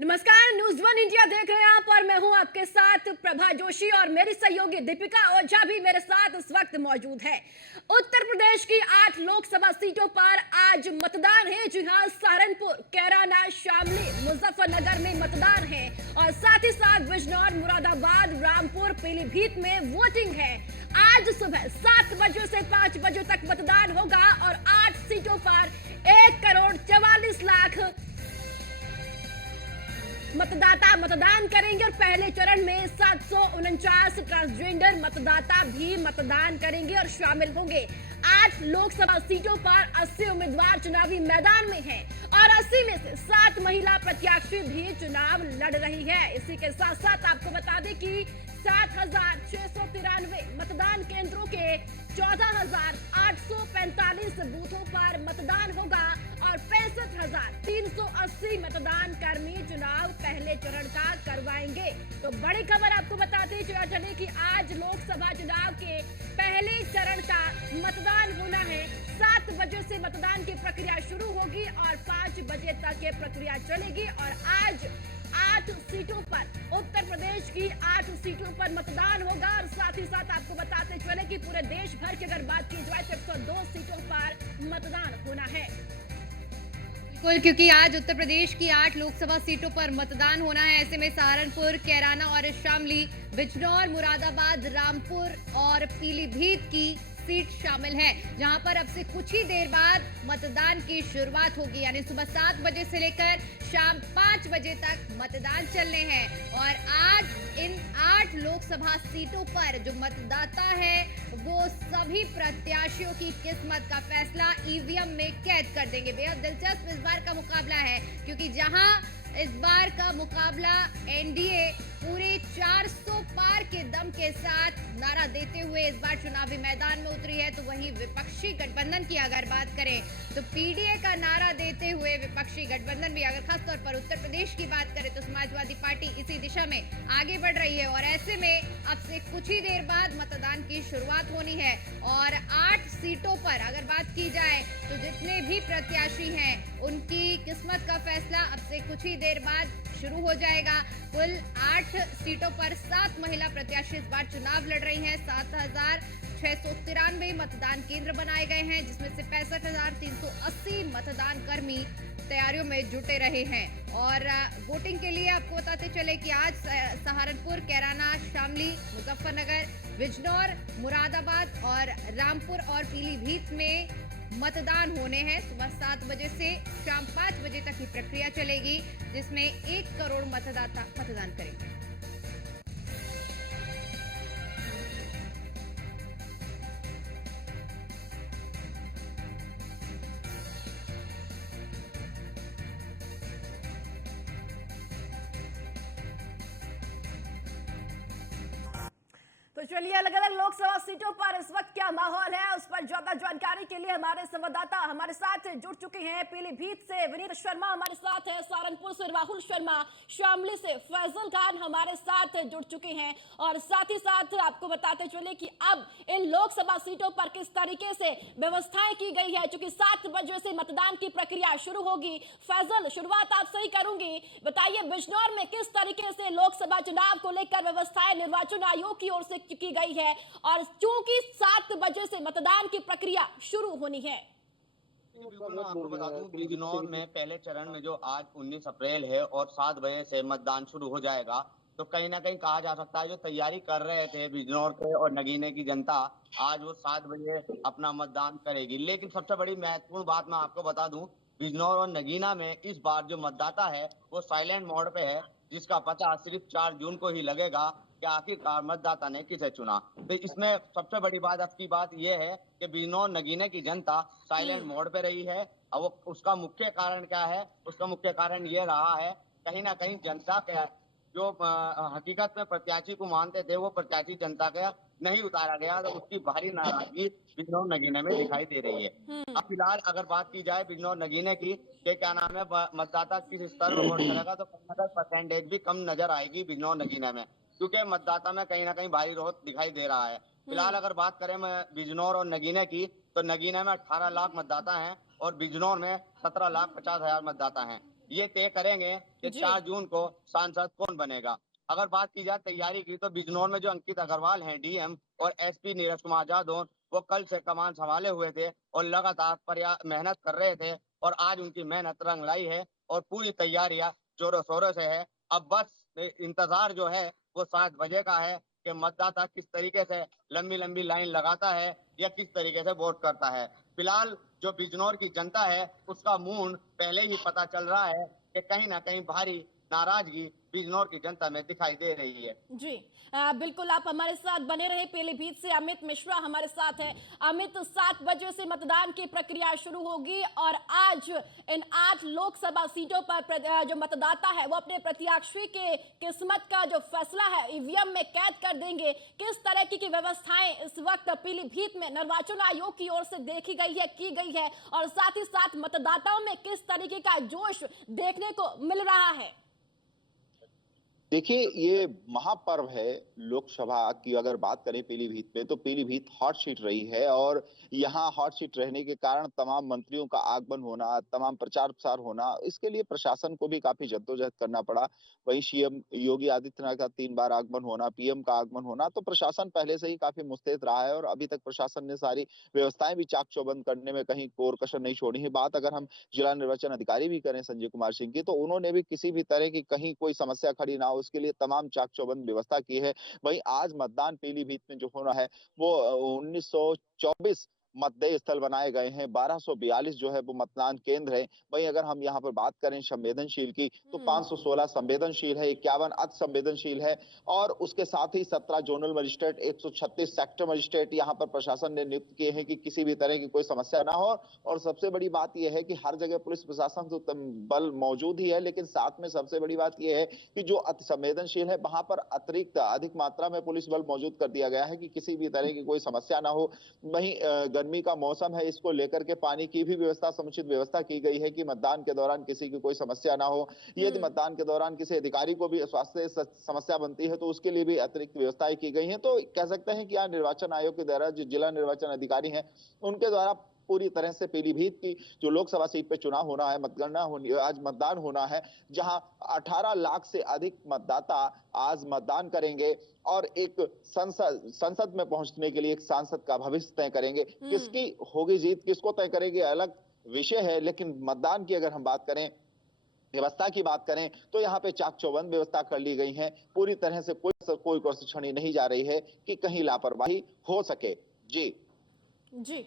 नमस्कार, news one India देख रहे हैं आप और मैं हूं आपके साथ प्रभा जोशी और मेरी सहयोगी दीपिका ओझा भी मेरे साथ इस वक्त मौजूद है। उत्तर प्रदेश की 8 लोकसभा सीटों पर आज मतदान है। जी हां, सहारनपुर, कैराना, शामली, मुजफ्फरनगर में मतदान है और साथ ही साथ बिजनौर, मुरादाबाद, रामपुर, पीलीभीत में वोटिंग है। आज सुबह 7 बजे से 5 बजे तक मतदान होगा और 8 सीटों पर 1,44,00,000 मतदाता मतदान करेंगे और पहले चरण में 749 ट्रांसजेंडर मतदाता भी मतदान करेंगे और शामिल होंगे। 8 लोकसभा सीटों पर 80 उम्मीदवार चुनावी मैदान में हैं और 80 में से 7 महिला प्रत्याशी भी चुनाव लड़ रही है। इसी के साथ साथ आपको बता दें कि 7,693 मतदान केंद्रों के 14,845 बूथों पर मतदान होगा और 65,380 मतदान कर्मी चुनाव पहले चरण का करवाएंगे। तो बड़ी खबर आपको बताते चले कि आज लोकसभा चुनाव के पहले चरण का मतदान होना है। 7 बजे से मतदान की प्रक्रिया शुरू होगी और 5 बजे तक ये प्रक्रिया चलेगी और आज 8 सीटों पर, उत्तर प्रदेश की 8 सीटों पर मतदान होगा और साथ ही साथ आपको बताते चले कि पूरे देश भर की अगर बात की जाए तो 102 सीटों पर मतदान होना है। बिल्कुल, क्योंकि आज उत्तर प्रदेश की 8 लोकसभा सीटों पर मतदान होना है। ऐसे में सहारनपुर, कैराना और शामली, बिजनौर, मुरादाबाद, रामपुर और पीलीभीत की सीट शामिल है, जहां पर अब से कुछ ही देर बाद मतदान की शुरुआत होगी। यानी सुबह 7 बजे से लेकर शाम 5 बजे तक मतदान चलने हैं और आज इन 8 लोकसभा सीटों पर जो मतदाता है वो सभी प्रत्याशियों की किस्मत का फैसला ईवीएम में कैद कर देंगे। बेहद दिलचस्प इस बार का मुकाबला है, क्योंकि जहां इस बार का मुकाबला एनडीए पूरे 400 पार के दम के साथ नारा देते हुए इस बार चुनावी मैदान में उतरी है, तो वहीं विपक्षी गठबंधन की अगर बात करें तो पीडीए का नारा देते हुए विपक्षी गठबंधन भी, अगर खासतौर पर उत्तर प्रदेश की बात करें तो समाजवादी पार्टी इसी दिशा में आगे बढ़ रही है और ऐसे में अब से कुछ ही देर बाद मतदान की शुरुआत होनी है और 8 सीटों पर अगर बात की जाए तो जितने भी प्रत्याशी हैं उनकी किस्मत का फैसला अब से कुछ ही देर बाद शुरू हो जाएगा। कुल 8 सीटों पर 7 महिला प्रत्याशी इस बार चुनाव लड़ रही हैं। 7,693 मतदान केंद्र बनाए गए हैं, जिसमें से 65,380 मतदान कर्मी तैयारियों में जुटे रहे हैं और वोटिंग के लिए आपको बताते चले कि आज सहारनपुर, कैराना, शामली, मुजफ्फरनगर, बिजनौर, मुरादाबाद और रामपुर और पीलीभीत में मतदान होने हैं। सुबह 7 बजे से शाम 5 बजे तक की प्रक्रिया चलेगी, जिसमें 1 करोड़ मतदाता मतदान करेंगे। तो चलिए, अलग अलग लोकसभा सीटों पर इस वक्त क्या माहौल है उस पर ज्यादा जानकारी के लिए हमारे संवाददाता हमारे साथ जुड़ चुके हैं। पीलीभीत से विनीत शर्मा हमारे साथ है, सहारनपुर से राहुल शर्मा, शामली से फैजल खान हमारे साथ जुड़ चुके हैं और साथ ही साथ आपको बताते चले कि अब इन लोकसभा सीटों पर किस तरीके से व्यवस्थाएं की गई है, क्योंकि 7 बजे से मतदान की प्रक्रिया शुरू होगी। फैजल, शुरुआत आपसे ही करूंगी, बताइए बिजनौर में किस तरीके से लोकसभा चुनाव को लेकर व्यवस्थाएं निर्वाचन आयोग की ओर से की गई है और चूंकि 7 बजे से मतदान की प्रक्रिया शुरू होनी है। बिल्कुल, आपको बता दूं, बिजनौर में पहले चरण में जो आज 19 अप्रैल है और 7 बजे से मतदान शुरू हो जाएगा, तो कहीं ना कहीं कहा जा सकता है जो तैयारी कर रहे थे बिजनौर के और नगीने की जनता, आज वो 7 बजे अपना मतदान करेगी। लेकिन सबसे बड़ी महत्वपूर्ण बात मैं आपको बता दूं, बिजनौर और नगीना में इस बार जो मतदाता है वो साइलेंट मोड पे है, जिसका पता सिर्फ 4 जून को ही लगेगा कि आखिरकार मतदाता ने किसे चुना। तो इसमें सबसे बड़ी बात अब की बात यह है कि बिजनौर नगीने की जनता साइलेंट मोड पे रही है। अब वो उसका मुख्य कारण क्या है? उसका मुख्य कारण ये रहा है, कहीं ना कहीं जनता के जो हकीकत में प्रत्याशी को मानते थे वो प्रत्याशी जनता का नहीं उतारा गया, तो उसकी भारी नाराजगी बिजनौर नगीने में दिखाई दे रही है। अब फिलहाल अगर बात की जाए बिजनौर नगीने की, क्या नाम है, मतदाता किस स्तर पर वोट करेगा, तो परसेंटेज भी कम नजर आएगी बिजनौर नगीने में, क्योंकि मतदाता में कहीं ना कहीं भारी रोह दिखाई दे रहा है। फिलहाल अगर बात करें मैं बिजनौर और नगीने की, तो नगीने में 18 लाख मतदाता हैं और बिजनौर में 17,50,000 मतदाता हैं। ये तय करेंगे कि जी 4 जून को सांसद कौन बनेगा। अगर बात की जाए तैयारी की, तो बिजनौर में जो अंकित अग्रवाल हैं डीएम, और एसपी नीरज कुमार जाधव, वो कल से कमान संभाले हुए थे और लगातार मेहनत कर रहे थे, और आज उनकी मेहनत रंग लाई है और पूरी तैयारियां जोरों शोरों से है। अब बस इंतजार जो है वो 7 बजे का है कि मतदाता किस तरीके से लंबी लंबी लाइन लगाता है या किस तरीके से वोट करता है। फिलहाल जो बिजनौर की जनता है उसका मूड पहले ही पता चल रहा है कि कहीं ना कहीं भारी नाराजगी बिजनौर की जनता में दिखाई दे रही है। जी बिल्कुल आप हमारे साथ बने रहे। पीलीभीत से अमित मिश्रा हमारे साथ है। अमित, 7 बजे से मतदान की प्रक्रिया शुरू होगी और आज इन 8 लोकसभा सीटों पर जो मतदाता है वो अपने प्रत्याशी के किस्मत का जो फैसला है ईवीएम में कैद कर देंगे। किस तरह की व्यवस्थाएं इस वक्त पीलीभीत में निर्वाचन आयोग की ओर से देखी गई है, की गई है, और साथ ही साथ मतदाताओं में किस तरीके का जोश देखने को मिल रहा है? देखिए, ये महापर्व है लोकसभा की। अगर बात करें पीलीभीत में, तो पीलीभीत हॉट सीट रही है और यहाँ हॉट सीट रहने के कारण तमाम मंत्रियों का आगमन होना, तमाम प्रचार प्रसार होना, इसके लिए प्रशासन को भी काफी जद्दोजहद करना पड़ा। वहीं सीएम योगी आदित्यनाथ का 3 बार आगमन होना, पीएम का आगमन होना, तो प्रशासन पहले से ही काफी मुस्तैद रहा है और अभी तक प्रशासन ने सारी व्यवस्थाएं भी चाक चौबंद करने में कहीं कोर कसर नहीं छोड़ी है। बात अगर हम जिला निर्वाचन अधिकारी भी करें संजय कुमार सिंह की, तो उन्होंने भी किसी भी तरह की कहीं कोई समस्या खड़ी ना हो उसके लिए तमाम चाक चौबंद व्यवस्था की है। वहीं आज मतदान पीलीभीत में जो होना है वो 1924 मतदेय स्थल बनाए गए हैं, 1242 जो है वो मतदान केंद्र है। वहीं अगर हम यहाँ पर बात करें संवेदनशील की, तो 516 संवेदनशील है, 51 अति संवेदनशील है और उसके साथ ही 17 जोनल मजिस्ट्रेट, 136 सेक्टर मजिस्ट्रेट यहाँ पर प्रशासन ने नियुक्त किए हैं कि किसी भी तरह की कोई समस्या ना हो। और सबसे बड़ी बात यह है कि हर जगह पुलिस प्रशासन तो बल मौजूद ही है, लेकिन साथ में सबसे बड़ी बात यह है कि जो अति संवेदनशील है वहां पर अतिरिक्त अधिक मात्रा में पुलिस बल मौजूद कर दिया गया है कि किसी भी तरह की कोई समस्या ना हो। वहीं गर्मी का मौसम है, इसको लेकर के पानी की भी व्यवस्था, समुचित व्यवस्था की गई है कि मतदान के दौरान किसी की कोई समस्या ना हो। यदि मतदान के दौरान किसी अधिकारी को भी स्वास्थ्य समस्या बनती है तो उसके लिए भी अतिरिक्त व्यवस्थाएं की गई हैं। तो कह सकते हैं कि यहाँ निर्वाचन आयोग के द्वारा जो जिला निर्वाचन अधिकारी हैं उनके द्वारा पूरी तरह से पीलीभीत की जो लोकसभा सीट पे चुनाव होना है, मतगणना होनी, आज मतदान होना है, जहां 18 लाख से अधिक मतदाता आज मतदान करेंगे और एक संसद में पहुंचने के लिए एक सांसद का भविष्य तय करेंगे। किसकी होगी जीत, किसको तय करेंगे, अलग विषय है, लेकिन मतदान की अगर हम बात करें, व्यवस्था की बात करें, तो यहाँ पे चाक चौबंद व्यवस्था कर ली गई है। पूरी तरह से कोई कोशिश छड़ी नहीं जा रही है कि कहीं लापरवाही हो सके। जी जी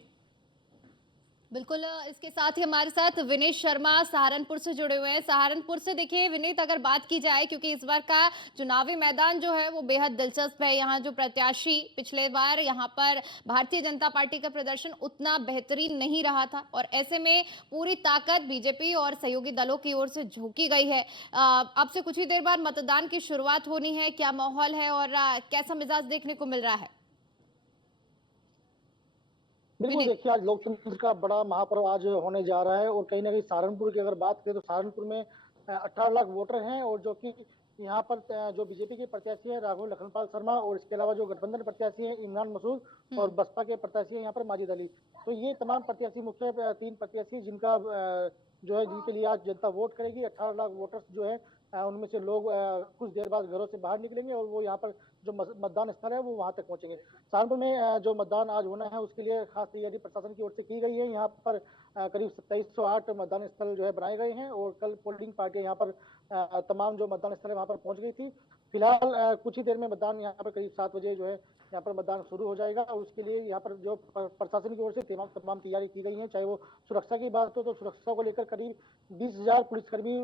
बिल्कुल इसके साथ ही हमारे साथ विनीत शर्मा सहारनपुर से जुड़े हुए हैं। सहारनपुर से देखिए विनीत, अगर बात की जाए, क्योंकि इस बार का चुनावी मैदान जो है वो बेहद दिलचस्प है। यहाँ जो प्रत्याशी, पिछले बार यहाँ पर भारतीय जनता पार्टी का प्रदर्शन उतना बेहतरीन नहीं रहा था और ऐसे में पूरी ताकत बीजेपी और सहयोगी दलों की ओर से झोंकी गई है। अब से कुछ ही देर बाद मतदान की शुरुआत होनी है, क्या माहौल है और कैसा मिजाज देखने को मिल रहा है? बिल्कुल, देखिए आज लोकतंत्र का बड़ा महापर्व आज होने जा रहा है और कहीं ना कहीं सहारनपुर की अगर बात करें तो सहारनपुर में 18 लाख वोटर हैं और जो कि यहाँ पर जो बीजेपी के प्रत्याशी हैं राघव लखनपाल शर्मा और इसके अलावा जो गठबंधन प्रत्याशी हैं इमरान मसूद और बसपा के प्रत्याशी हैं यहाँ पर माजिद अली। तो ये तमाम प्रत्याशी, मुख्य 3 प्रत्याशी जिनका जो है जिनके लिए आज जनता वोट करेगी। 18 लाख वोटर्स जो है उनमें से लोग कुछ देर बाद घरों से बाहर निकलेंगे और वो यहाँ पर जो मतदान स्थल है वो वहाँ तक पहुँचेंगे। सहारनपुर में जो मतदान आज होना है उसके लिए खास तैयारी प्रशासन की ओर से की गई है। यहाँ पर करीब 2708 मतदान स्थल जो है बनाए गए हैं और कल पोलिंग पार्टियां यहाँ पर तमाम जो मतदान स्थल है वहाँ पर पहुँच गई थी। फिलहाल कुछ ही देर में मतदान यहाँ पर करीब 7 बजे जो है यहाँ पर मतदान शुरू हो जाएगा और उसके लिए यहाँ पर जो प्रशासन की ओर से तमाम तैयारी की गई है। चाहे वो सुरक्षा की बात हो तो सुरक्षा को लेकर करीब 20,000 पुलिसकर्मी,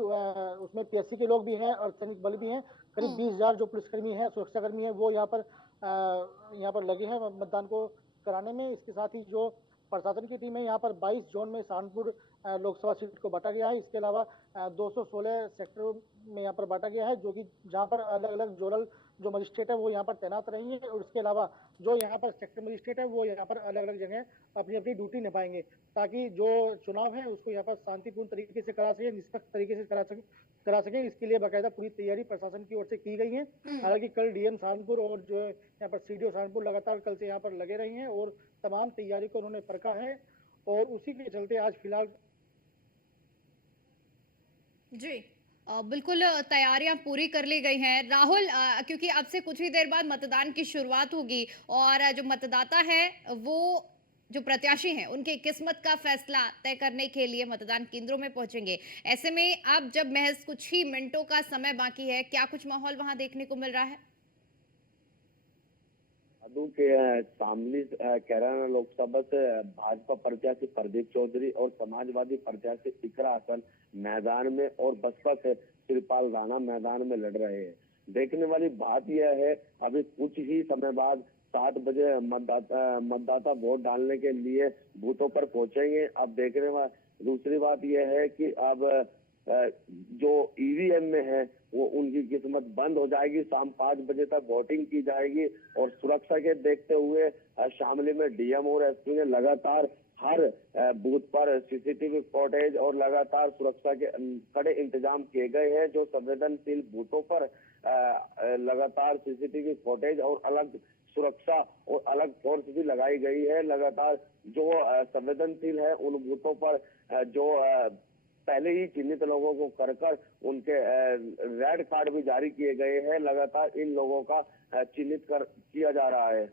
उसमें पीएससी के लोग भी हैं और सैनिक बल भी हैं। करीब 20,000 जो पुलिसकर्मी हैं, सुरक्षाकर्मी हैं, वो यहाँ पर लगे हैं मतदान को कराने में। इसके साथ ही जो प्रशासन की टीम है यहाँ पर 22 जोन में सहारनपुर लोकसभा सीट को बांटा गया है। इसके अलावा 216 सेक्टरों में यहाँ पर बांटा गया है, जो कि जहाँ पर अलग अलग जोनल जो मजिस्ट्रेट है वो यहाँ पर तैनात रहेंगे और इसके अलावा जो यहाँ पर सेक्टर मजिस्ट्रेट है वो यहाँ पर अलग अलग जगह अपनी अपनी ड्यूटी निभाएंगे ताकि जो चुनाव है उसको यहाँ पर शांतिपूर्ण तरीके से करा सके, निष्पक्ष तरीके से करा सकें। इसके लिए बाकायदा पूरी तैयारी प्रशासन की ओर से की गई है। हालांकि कल डीएम सहारनपुर और जो है यहाँ पर सीडीओ सहारनपुर लगातार कल से यहाँ पर लगे रहे हैं और तमाम तैयारी को उन्होंने परखा है और उसी के चलते आज फिलहाल जी। बिल्कुल तैयारियां पूरी कर ली गई हैं राहुल, क्योंकि अब से कुछ ही देर बाद मतदान की शुरुआत होगी और जो मतदाता है वो जो प्रत्याशी हैं उनकी किस्मत का फैसला तय करने के लिए मतदान केंद्रों में पहुंचेंगे। ऐसे में अब जब महज कुछ ही मिनटों का समय बाकी है, क्या कुछ माहौल वहां देखने को मिल रहा है? साधु के शामली कैराना लोकसभा से भाजपा प्रत्याशी प्रदीप चौधरी और समाजवादी प्रत्याशी इकरा हसन मैदान में और बसपा से श्रीपाल राणा मैदान में लड़ रहे हैं। देखने वाली बात यह है, अभी कुछ ही समय बाद 7 बजे मतदाता वोट डालने के लिए बूथों पर पहुंचेंगे। अब देखने वाली दूसरी बात यह है कि अब जो ईवीएम में है वो उनकी किस्मत बंद हो जाएगी। शाम 5 बजे तक वोटिंग की जाएगी और सुरक्षा के देखते हुए शामली में डीएम और एसपी ने लगातार हर बूथ पर सीसीटीवी फुटेज और लगातार सुरक्षा के कड़े इंतजाम किए गए हैं। जो संवेदनशील बूथों पर लगातार सीसीटीवी फुटेज और अलग सुरक्षा और अलग फोर्स भी लगाई गई है। लगातार जो संवेदनशील है उन बूथों पर जो पहले ही चिन्हित लोगों को कर उनके रेड कार्ड भी जारी किए गए हैं। लगातार इन लोगों का चिन्हित किया जा रहा है।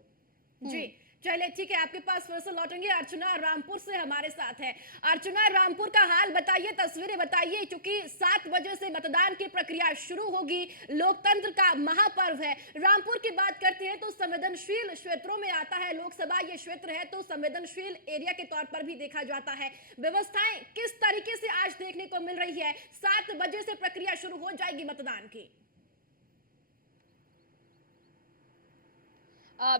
जी चलिए ठीक है, आपके पास फिर से लौटेंगे। अर्चना रामपुर से हमारे साथ है। अर्चना, रामपुर का हाल बताइए, तस्वीरें बताइए, क्योंकि 7 बजे से मतदान की प्रक्रिया शुरू होगी। लोकतंत्र का महापर्व है। रामपुर की बात करते हैं तो संवेदनशील क्षेत्रों में आता है। लोकसभा ये क्षेत्र है तो संवेदनशील एरिया के तौर पर भी देखा जाता है। व्यवस्थाएं किस तरीके से आज देखने को मिल रही है? 7 बजे से प्रक्रिया शुरू हो जाएगी मतदान की।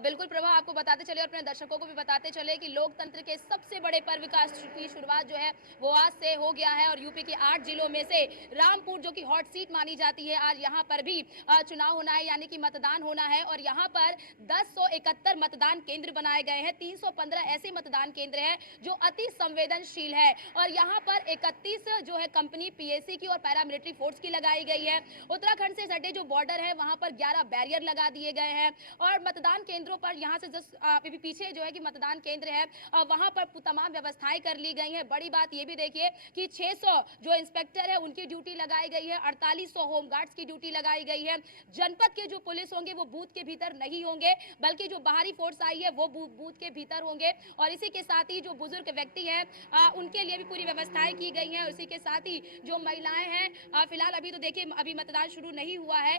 बिल्कुल प्रभा, आपको बताते चले और अपने दर्शकों को भी बताते चले कि लोकतंत्र के सबसे बड़े पर्व की शुरुआत जो है वो आज से हो गया है और यूपी के 8 जिलों में से रामपुर जो कि हॉट सीट मानी जाती है, आज यहाँ पर भी चुनाव होना है, यानी कि मतदान होना है। और यहाँ पर 1071 मतदान केंद्र बनाए गए हैं। 315 ऐसे मतदान केंद्र हैं जो अति संवेदनशील है और यहाँ पर 31 जो है कंपनी पीएसी की और पैरामिलिट्री फोर्स की लगाई गई है। उत्तराखंड से सटे जो बॉर्डर है वहां पर 11 बैरियर लगा दिए गए हैं और मतदान केंद्रों पर यहाँ से जस्ट अभी पीछे जो है कि मतदान केंद्र है वहां पर तमाम व्यवस्थाएं कर ली गई हैं। बड़ी बात ये भी देखिए कि 600 जो इंस्पेक्टर है उनकी ड्यूटी लगाई गई है, 4800 होमगार्ड्स की ड्यूटी लगाई गई है। जनपद के जो पुलिस होंगे वो बूथ के भीतर नहीं होंगे, बल्कि जो बाहरी फोर्स आई है वो बूथ के भीतर होंगे। और इसी के साथ ही जो बुजुर्ग व्यक्ति हैं उनके लिए भी पूरी व्यवस्थाएं की गई हैं। उसी के साथ ही जो महिलाएं हैं, फिलहाल अभी तो देखिए अभी मतदान शुरू नहीं हुआ है,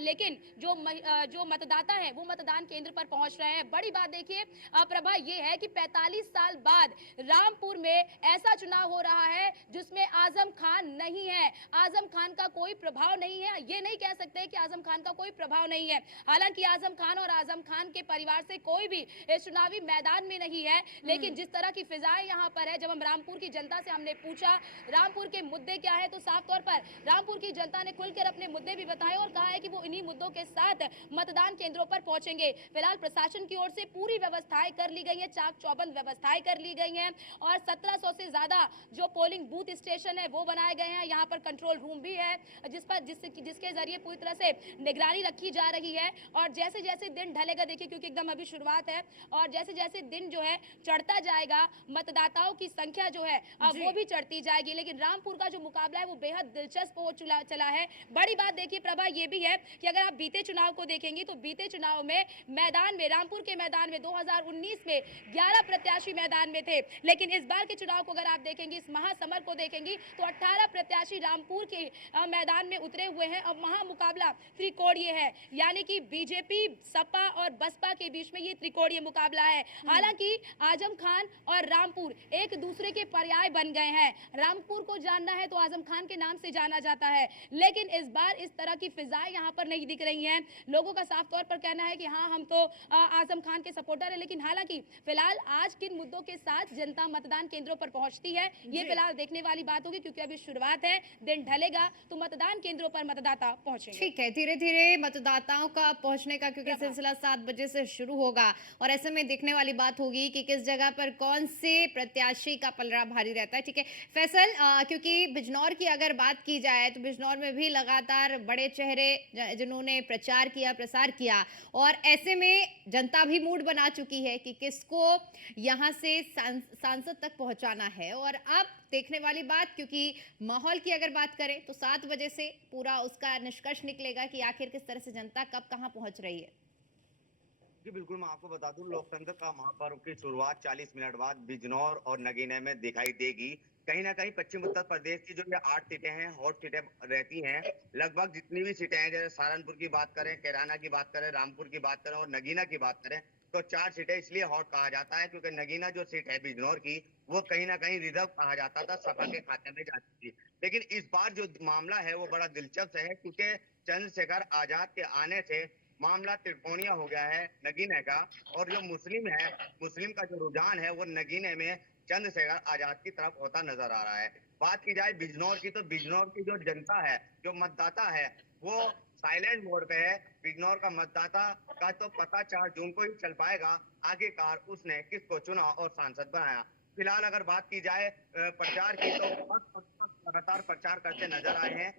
लेकिन जो मतदाता है वो मतदान केंद्र पर पहुंच रहे हैं। बड़ी बात देखिए प्रभा ये है कि 45 साल बाद रामपुर में ऐसा चुनाव हो रहा है जिसमें आजम खान नहीं है। आजम खान का कोई प्रभाव नहीं है। ये नहीं कह सकते कि आजम खान का कोई प्रभाव नहीं है। हालांकि आजम खान और आजम खान के परिवार से कोई भी इस चुनावी मैदान में नहीं है, लेकिन जिस तरह की फिजाएं यहाँ पर है, जब हम रामपुर की जनता से हमने पूछा रामपुर के मुद्दे क्या है, तो साफ तौर पर रामपुर की जनता ने खुलकर अपने मुद्दे भी बताए और कहा है कि वो इन्हीं मुद्दों के साथ मतदान केंद्रों पर पहुंचेंगे। फिलहाल प्रशासन की ओर से पूरी व्यवस्थाएं कर ली गई है, चाक चौबंद व्यवस्थाएं कर ली गई हैं और 1700 से ज्यादा जो पोलिंग बूथ स्टेशन है वो बनाए गए हैं। यहाँ पर कंट्रोल रूम भी है जिसके जरिए पूरी तरह से निगरानी रखी जा रही है। और जैसे जैसे दिन ढलेगा, देखिए क्योंकि एकदम अभी शुरुआत है और जैसे जैसे दिन जो है चढ़ता जाएगा, मतदाताओं की संख्या जो है वो भी चढ़ती जाएगी। लेकिन रामपुर का जो मुकाबला है वो बेहद दिलचस्प हो चला है। बड़ी बात देखिए प्रभा ये भी है कि अगर आप बीते चुनाव को देखेंगे तो बीते चुनाव में मैदान में, रामपुर के मैदान में 2019 में 11 प्रत्याशी मैदान में थे, लेकिन इस बार के चुनाव को अगर आप देखेंगे, इस महासमर को देखेंगे तो 18 प्रत्याशी रामपुर के मैदान में उतरे हुए हैं। अब महामुकाबला त्रिकोणीय है, यानी कि बीजेपी, सपा और बसपा के बीच में ये त्रिकोणीय मुकाबला है। हालांकि आजम खान और रामपुर एक दूसरे के पर्याय बन गए हैं। रामपुर को जानना है तो आजम खान के नाम से जाना जाता है, लेकिन इस बार इस तरह की फिजाएं यहाँ पर नहीं दिख रही हैं। लोगों का साफ तौर पर कहना है कि हाँ हम तो आजम खान के सपोर्टर है, लेकिन हालांकि फिलहाल आज किन मुद्दों के साथ जनता मतदान केंद्रों पर पहुंचती है ये फिलहाल देखने वाली बात होगी, क्योंकि अभी शुरुआत है। दिन ढलेगा तो मतदान केंद्रों पर मतदाता पहुंचेंगे। ठीक है, धीरे धीरे मतदाताओं का पहुंचने का क्योंकि सिलसिला 7 बजे से शुरू होगा और ऐसे में देखने वाली बात होगी कि किस जगह पर कौन से प्रत्याशी का पलड़ा भारी रहता है। ठीक है फैसल, क्योंकि बिजनौर की अगर बात की जाए तो बिजनौर में भी लगातार बड़े चेहरे जिन्होंने प्रचार किया, प्रसार किया, और ऐसे में जनता भी मूड बना चुकी है कि किसको यहाँ से सांसद तक पहुंचाना है। और अब देखने वाली बात, क्योंकि माहौल की अगर बात करें तो 7 बजे से पूरा उसका निष्कर्ष निकलेगा कि आखिर किस तरह से जनता कब कहाँ पहुंच रही है। जी बिल्कुल, मैं आपको बता दूं, लोकतंत्र का महापर्व की शुरुआत 40 मिनट बाद बिजनौर और नगीने में दिखाई देगी। कहीं ना कहीं पश्चिम उत्तर प्रदेश की जो ये 8 सीटें हैं, हॉट सीटें रहती हैं। लगभग जितनी भी सीटें हैं, जैसे सहारनपुर की बात करें, कैराना की बात करें, रामपुर की बात करें और नगीना की बात करें, तो 4 सीटें इसलिए हॉट कहा जाता है क्योंकि नगीना जो सीट है बिजनौर की, वो कहीं ना कहीं रिजर्व कहा जाता था, सपा के खाते में जाती थी। लेकिन इस बार जो मामला है वो बड़ा दिलचस्प है, क्योंकि चंद्रशेखर आजाद के आने से मामला त्रिकोणीय हो गया है नगीने का। और जो मुस्लिम है, मुस्लिम का जो रुझान है वो नगीने में चंद्रशेखर आजाद की तरफ होता नजर आ रहा है। बात की जाए बिजनौर की, तो बिजनौर की जो जनता है, जो मतदाता है, वो साइलेंट मोड पे है। बिजनौर का मतदाता का तो पता 4 जून को ही चल पाएगा आखिरकार उसने किसको चुना और सांसद बनाया। फिलहाल अगर बात की जाए प्रचार की, तो लगातार प्रचार करते नजर आए हैं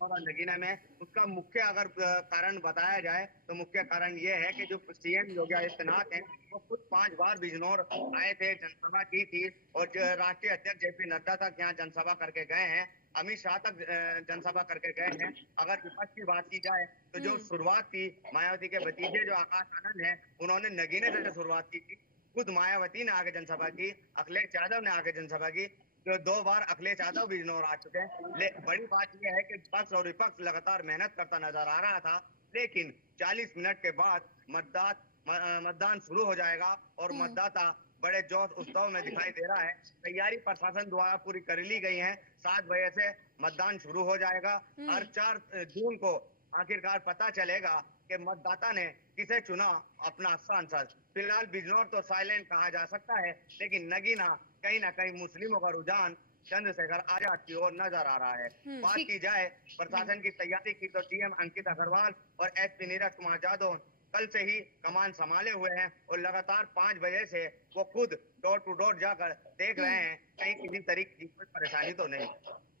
और नगीना में। उसका मुख्य अगर कारण बताया जाए तो मुख्य कारण ये है कि जो सीएम योगी आदित्यनाथ हैं, वो खुद 5 बार बिजनौर आए थे, जनसभा की थी। और जो राष्ट्रीय अध्यक्ष जेपी नड्डा तक यहाँ जनसभा करके गए हैं, अमित शाह तक जनसभा करके गए हैं। अगर विपक्ष की बात की जाए तो जो शुरुआत थी मायावती के भतीजे जो आकाश आनंद है, उन्होंने नगीने से शुरुआत की थी। खुद मायावती ने आगे जनसभा की, अखिलेश यादव ने आगे जनसभा की। तो 2 बार अखिलेश यादव बिजनौर आ चुके हैं। बड़ी बात यह है कि पक्ष और विपक्ष लगातार मेहनत करता नजर आ रहा था, लेकिन 40 मिनट के बाद मतदान शुरू हो जाएगा और मतदाता बड़े जोश उत्सव में दिखाई दे रहा है। तैयारी प्रशासन द्वारा पूरी कर ली गई है। 7 बजे से मतदान शुरू हो जाएगा और 4 जून को आखिरकार पता चलेगा कि मतदाता ने किसे चुना अपना सांसद। फिलहाल बिजनौर तो साइलेंट कहा जा सकता है, लेकिन नगीना कहीं ना कहीं मुस्लिमों का रुझान चंद्रशेखर आजाद की ओर नजर आ रहा है। बात की जाए प्रशासन की तैयारी की, तो सीएम अंकित अग्रवाल और एसपी नीरज कुमार यादव कल से ही कमान संभाले हुए हैं और लगातार 5 बजे से वो खुद डोर टू डोर जाकर देख रहे हैं कहीं किसी तरीके की कोई परेशानी तो नहीं।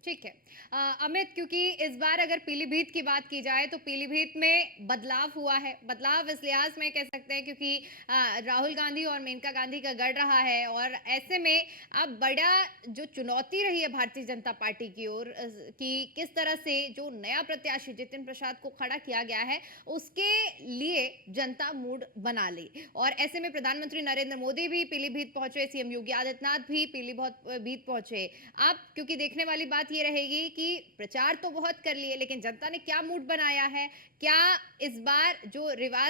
ठीक है। अमित, क्योंकि इस बार अगर पीलीभीत की बात की जाए तो पीलीभीत में बदलाव हुआ है। बदलाव इस लिहाज में कह सकते हैं क्योंकि राहुल गांधी और मेनका गांधी का गढ़ रहा है और ऐसे में अब बड़ा जो चुनौती रही है भारतीय जनता पार्टी की ओर कि किस तरह से जो नया प्रत्याशी जितिन प्रसाद को खड़ा किया गया है उसके लिए जनता मूड बना ली। और ऐसे में प्रधानमंत्री नरेंद्र मोदी भी पीलीभीत पहुंचे, सीएम योगी आदित्यनाथ भी पीलीभीत पहुंचे। अब क्योंकि देखने वाली बात ये रहेगी कि प्रचार तो बहुत कर लिए, लेकिन जनता ने क्या मूड बनाया है, क्या इस बार जो रिवाज